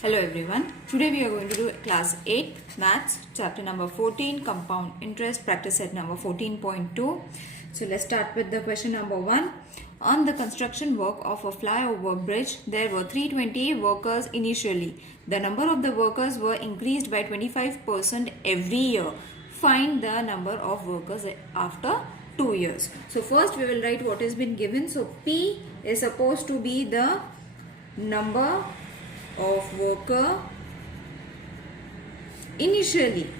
Hello everyone. Today we are going to do class 8 maths chapter number 14 compound interest practice set number 14.2. So let's start with the question number 1. On the construction work of a flyover bridge, there were 320 workers initially. The number of the workers were increased by 25% every year. Find the number of workers after 2 years. So first we will write what has been given. So P is supposed to be the number of worker initially,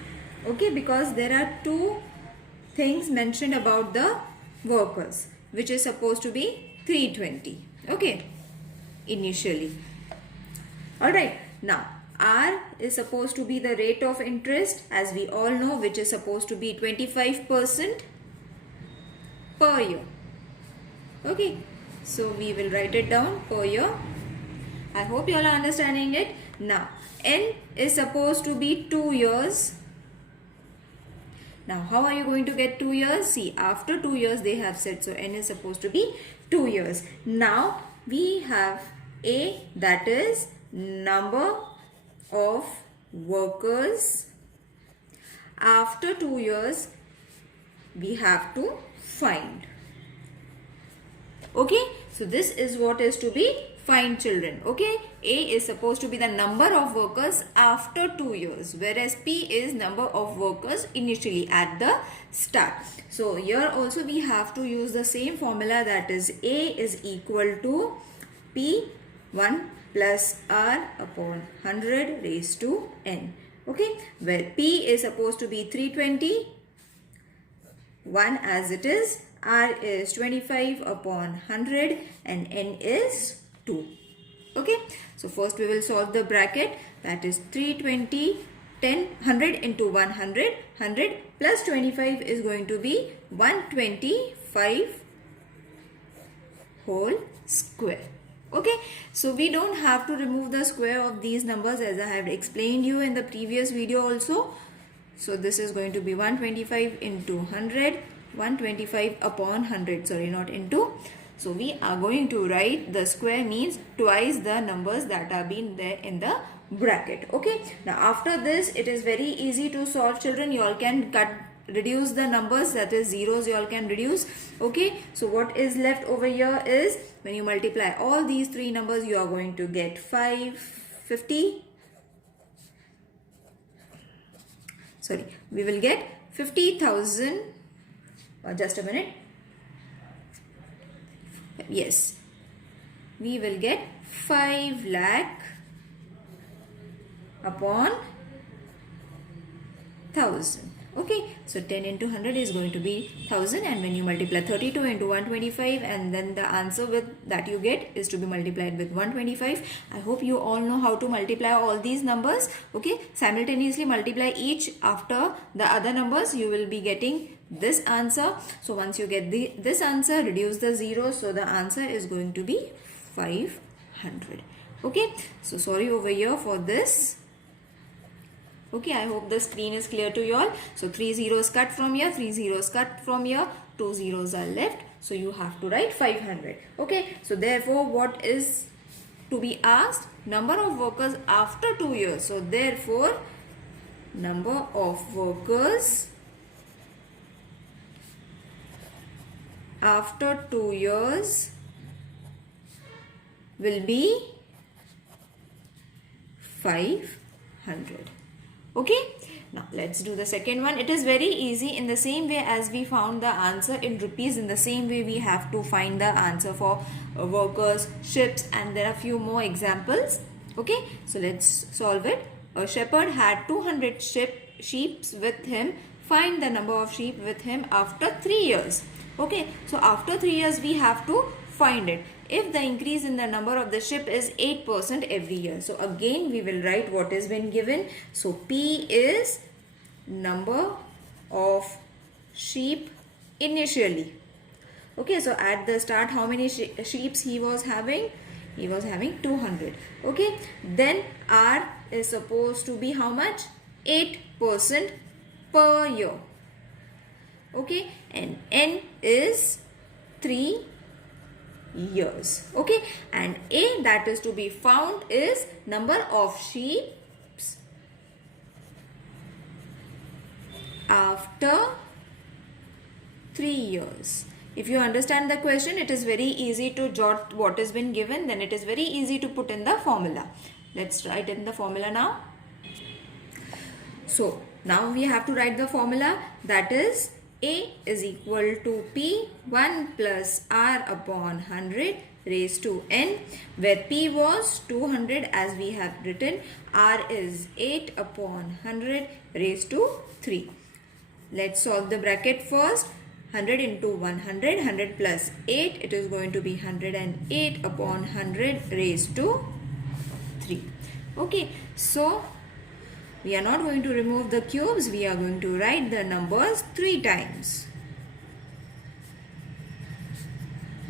okay, because there are two things mentioned about the workers, which is supposed to be 320, okay, initially. All right, now R is supposed to be the rate of interest, as we all know, which is supposed to be 25% per year. Okay, so we will write it down per year. I hope you all are understanding it. Now, N is supposed to be 2 years. Now, how are you going to get 2 years? See, after 2 years they have said, so N is supposed to be 2 years. Now, we have A, that is number of workers. After 2 years, we have to find. Okay, so this is what is to be find, children. Okay, A is supposed to be the number of workers after 2 years, whereas P is number of workers initially at the start. So here also we have to use the same formula, that is A is equal to P1 plus R upon 100 raised to N. Okay, where P is supposed to be 320, 1 as it is, R is 25 upon 100 and N is 2. Okay, so first we will solve the bracket, that is 320, 10, 100 into 100, 100 plus 25 is going to be 125 whole square. Okay, so we don't have to remove the square of these numbers, as I have explained you in the previous video also. So this is going to be 125 into 100, 125 upon 100, sorry, not into. So we are going to write the square means twice the numbers that are been there in the bracket. Okay, now after this it is very easy to solve, children. You all can reduce the numbers, that is zeros you all can reduce. Okay, so what is left over here is, when you multiply all these three numbers, you are going to get 550. Sorry, we will get 50,000. Just a minute. Yes, we will get 5 lakh upon 1000. Okay, so 10 into 100 is going to be 1000, and when you multiply 32 into 125, and then the answer with that you get is to be multiplied with 125. I hope you all know how to multiply all these numbers. Okay, simultaneously multiply each after the other numbers, you will be getting this answer. So once you get this answer, reduce the zeros, so the answer is going to be 500. Okay, so sorry over here for this. Okay, I hope the screen is clear to you all. So 3 zeros cut from here, 3 zeros cut from here, 2 zeros are left. So you have to write 500. Okay, so therefore what is to be asked? Number of workers after 2 years. So therefore number of workers after 2 years will be 500. Okay, now let's do the second one. It is very easy. In the same way as we found the answer in rupees, in the same way we have to find the answer for workers, ships, and there are few more examples. Okay, so let's solve it. A shepherd had 200 sheep with him. Find the number of sheep with him after 3 years. Okay, so after 3 years we have to find it. If the increase in the number of the sheep is 8% every year. So again we will write what has been given. So P is number of sheep initially. Okay, so at the start how many sheep he was having? He was having 200. Okay, then R is supposed to be how much? 8% per year. Okay, and N is 3 years. Okay, and A that is to be found is number of sheep after 3 years. If you understand the question, it is very easy to jot what has been given. Then it is very easy to put in the formula. Let's write in the formula now. So now we have to write the formula, that is A is equal to P 1 plus R upon 100 raised to N, where P was 200 as we have written, R is 8 upon 100 raised to 3. Let's solve the bracket first. 100 into 100, 100 plus 8, it is going to be 108 upon 100 raised to 3. Okay, so we are not going to remove the cubes, we are going to write the numbers 3 times.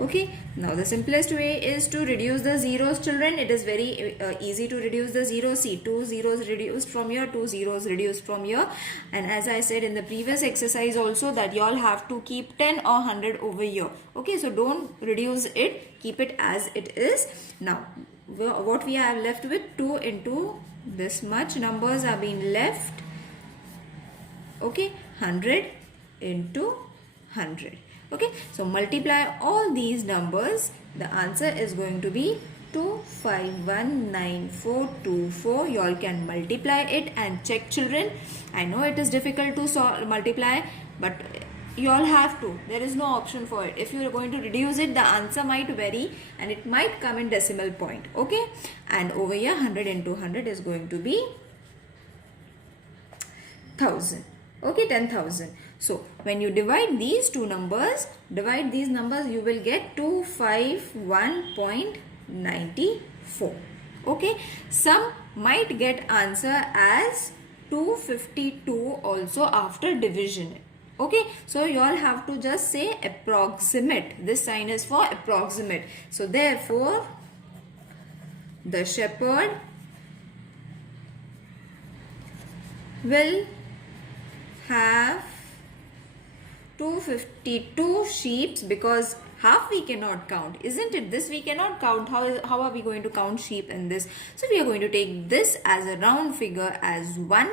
Okay, now the simplest way is to reduce the zeros, children. It is very easy to reduce the zeros. See, 2 zeros reduced from here, 2 zeros reduced from here. And as I said in the previous exercise also, that you all have to keep 10 or 100 over here. Okay, so don't reduce it, keep it as it is. Now, what we are left with, 2 into this much numbers are being left. Okay, 100 into 100. Okay, so multiply all these numbers. The answer is going to be 2519,424. You all can multiply it and check, children. I know it is difficult to multiply, but you all have to. There is no option for it. If you are going to reduce it, the answer might vary and it might come in decimal point. Okay, and over here 100 into 100 is going to be 1000. Okay, 10,000. So when you divide these two numbers, you will get 251.94. Okay, some might get answer as 252 also after division. Okay, so you all have to just say approximate. This sign is for approximate. So therefore, the shepherd will have 252 sheep, because half we cannot count, isn't it? This we cannot count. How are we going to count sheep in this? So we are going to take this as a round figure as 1.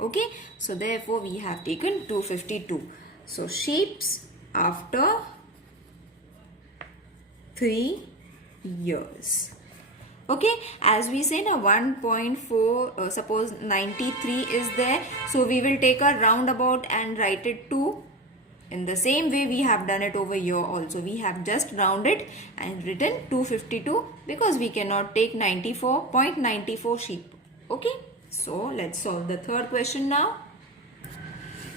Okay, so therefore we have taken 252. So sheeps after 3 years. Okay, as we say now 1.4, suppose 93 is there, so we will take a roundabout and write it 2. In the same way we have done it over here also. We have just rounded and written 252 because we cannot take 94.94 sheep. Okay, so let's solve the third question now.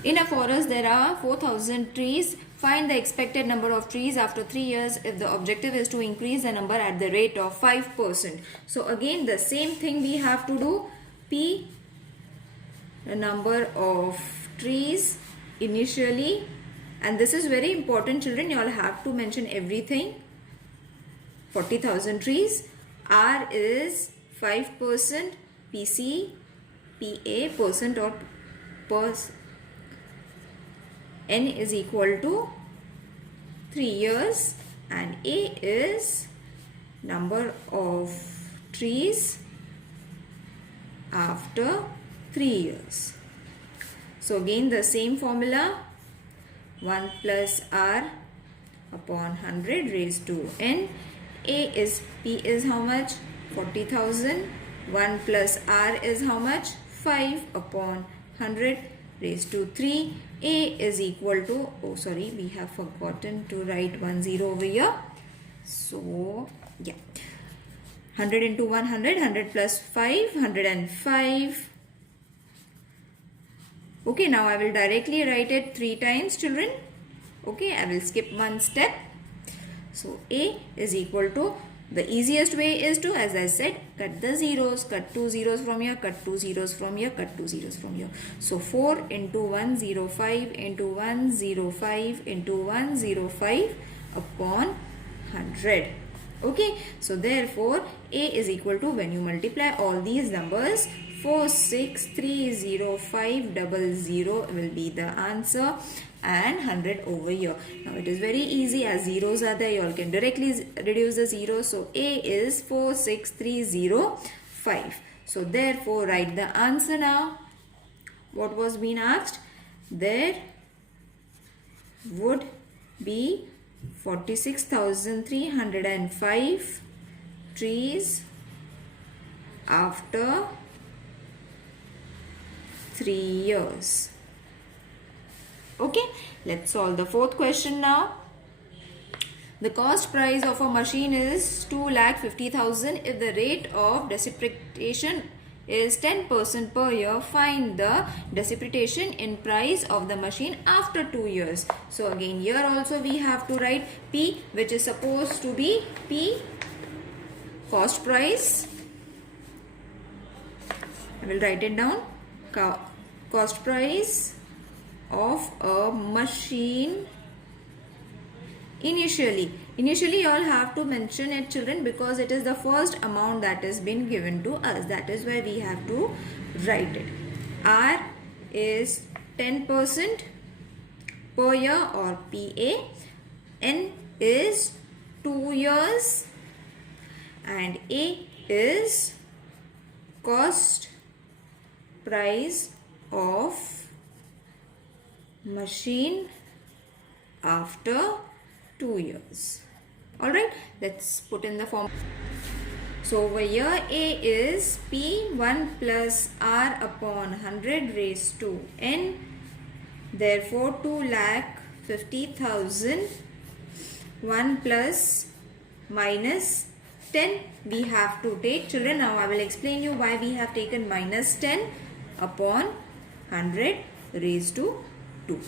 In a forest there are 4,000 trees. Find the expected number of trees after 3 years if the objective is to increase the number at the rate of 5%. So again the same thing we have to do. P, the number of trees initially, and this is very important, children. You all have to mention everything. 40,000 trees. R is 5%. PC, PA, percent or pers. N is equal to 3 years and A is number of trees after 3 years. So again the same formula, 1 plus R upon 100 raised to N. A is, P is how much? 40,000. 1 plus R is how much? 5 upon 100 raised to 3. A is equal to, oh sorry, we have forgotten to write 10 over here. So yeah, 100 into 100, 100 plus 5, 105. Okay, now I will directly write it 3 times, children. Okay, I will skip one step. So A is equal to, the easiest way is to, as I said, cut the zeros, cut 2 zeros from here, cut 2 zeros from here, cut 2 zeros from here. So 4 into 105 into 105 into 105 upon 100. Okay, so therefore A is equal to, when you multiply all these numbers, 4630500 will be the answer, and 100 over here. Now it is very easy, as zeros are there, you all can directly reduce the zeros. So A is 46305. So therefore write the answer now. What was being asked? There would be 46,305 trees after 3 years. Okay, let's solve the fourth question now. The cost price of a machine is 2,50,000 if the rate of depreciation is 10% per year. Find the depreciation in price of the machine after 2 years. So again here also we have to write P, which is supposed to be P cost price. I will write it down. Cost price of a machine initially you all have to mention it, children, because it is the first amount that has been given to us. That is why we have to write it. R is 10% per year, or PA. N is 2 years, and A is cost price of machine after 2 years. Alright, let's put in the form. So over here A is P1 plus R upon 100 raised to N. Therefore 2,50,000. 1 plus minus 10 we have to take, children. Now I will explain you why we have taken minus 10 upon 100 raised to 2.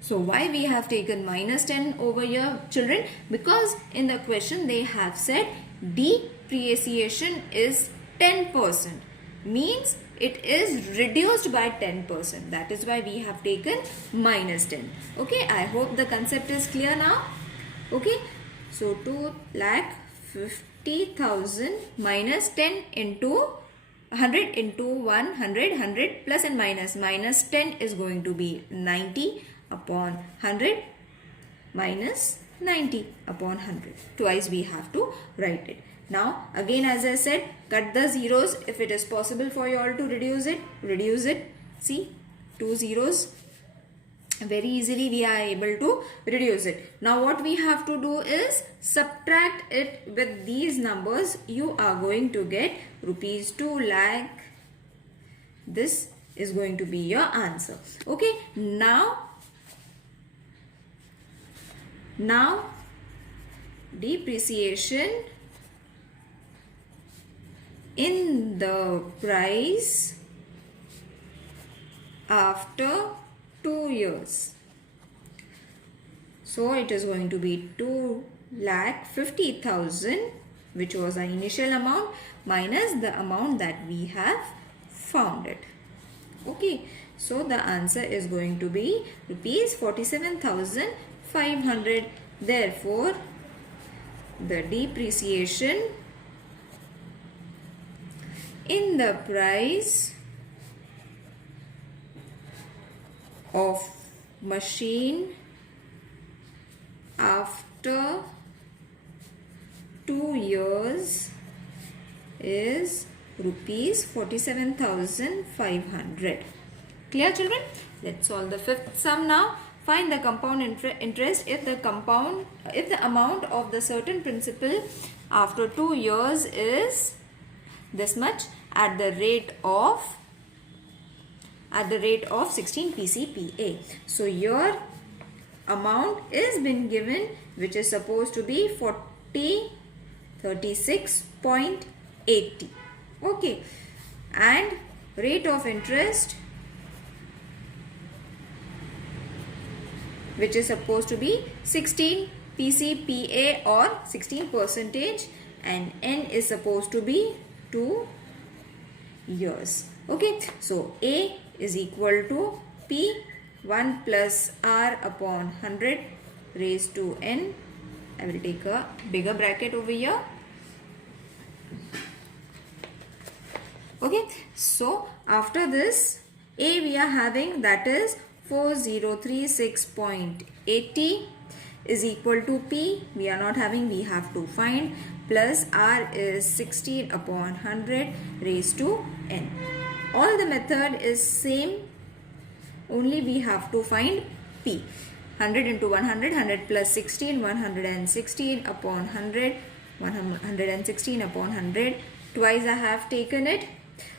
So why we have taken minus 10 over here, children? Because in the question they have said depreciation is 10%. Means it is reduced by 10%. That is why we have taken minus 10. Okay, I hope the concept is clear now. Okay, so 2,50,000 minus 10 into 100 into 100 plus and minus. Minus 10 is going to be 90 upon 100 minus 90 upon 100. Twice we have to write it. Now again, as I said, cut the zeros. If it is possible for you all to reduce it, reduce it. See, 2 zeros. Very easily we are able to reduce it. Now what we have to do is subtract it with these numbers. You are going to get rupees 2 lakh. This is going to be your answer. Okay, now depreciation in the price after 2 years. So it is going to be 2,50,000, which was our initial amount, minus the amount that we have found it. Okay, so the answer is going to be rupees 47,500. Therefore, the depreciation in the price of machine after 2 years is rupees 47,500. Clear, children? Let's solve the fifth sum now. Find the compound interest if the amount of the certain principal after 2 years is this much at the rate of 16 PCPA. So your amount is been given, which is supposed to be 4036.80. Okay, and rate of interest, which is supposed to be 16 PCPA or 16%, and N is supposed to be 2 years. Okay, so A is equal to P1 plus R upon 100 raised to N. I will take a bigger bracket over here. Okay, so after this A we are having, that is 4036.80 is equal to P. We are not having, we have to find, plus R is 16 upon 100 raised to N. All the method is same, only we have to find P. 100 into 100, 100 plus 16, 116 upon 100, 116 upon 100. Twice I have taken it.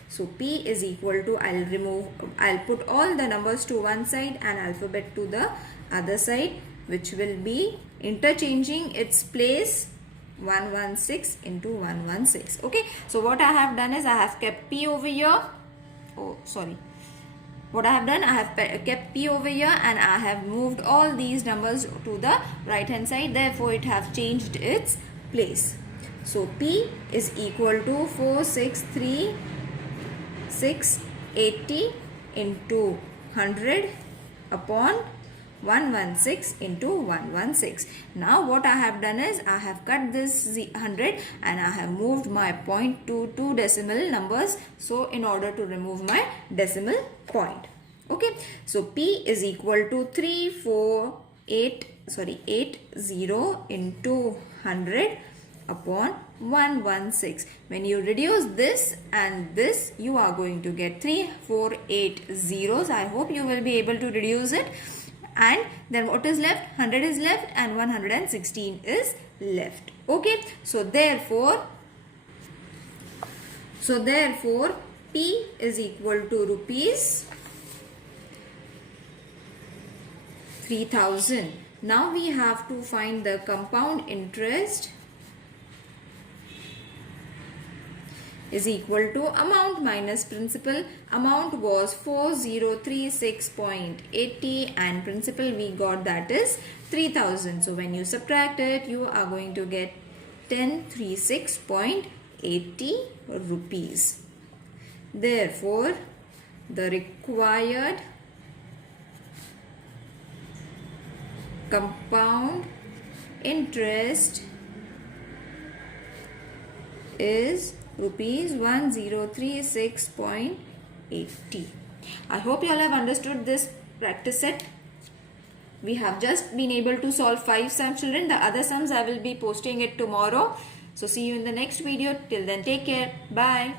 So P is equal to, I'll put all the numbers to one side and alphabet to the other side, which will be interchanging its place, 116 into 116. Okay, so what I have done is I have kept P over here. Oh, sorry. What I have done, I have kept P over here and I have moved all these numbers to the right hand side. Therefore, it have changed its place. So P is equal to 463680 into 100 upon 116 into 116. Now what I have done is I have cut this 100 and I have moved my point to two decimal numbers, so in order to remove my decimal point. Okay, so P is equal to 80 into 100 upon 116. When you reduce this and this, you are going to get 348 zeros. I hope you will be able to reduce it. And then what is left? 100 is left and 116 is left. Okay, so therefore P is equal to rupees 3000. Now we have to find the compound interest is equal to amount minus principal. Amount was 4036.80 and principal we got, that is 3000. So when you subtract it, you are going to get 1036.80 rupees. Therefore, the required compound interest is rupees 1036.80. I hope you all have understood this practice set. We have just been able to solve 5 sums, children. The other sums I will be posting it tomorrow. So see you in the next video. Till then, take care. Bye.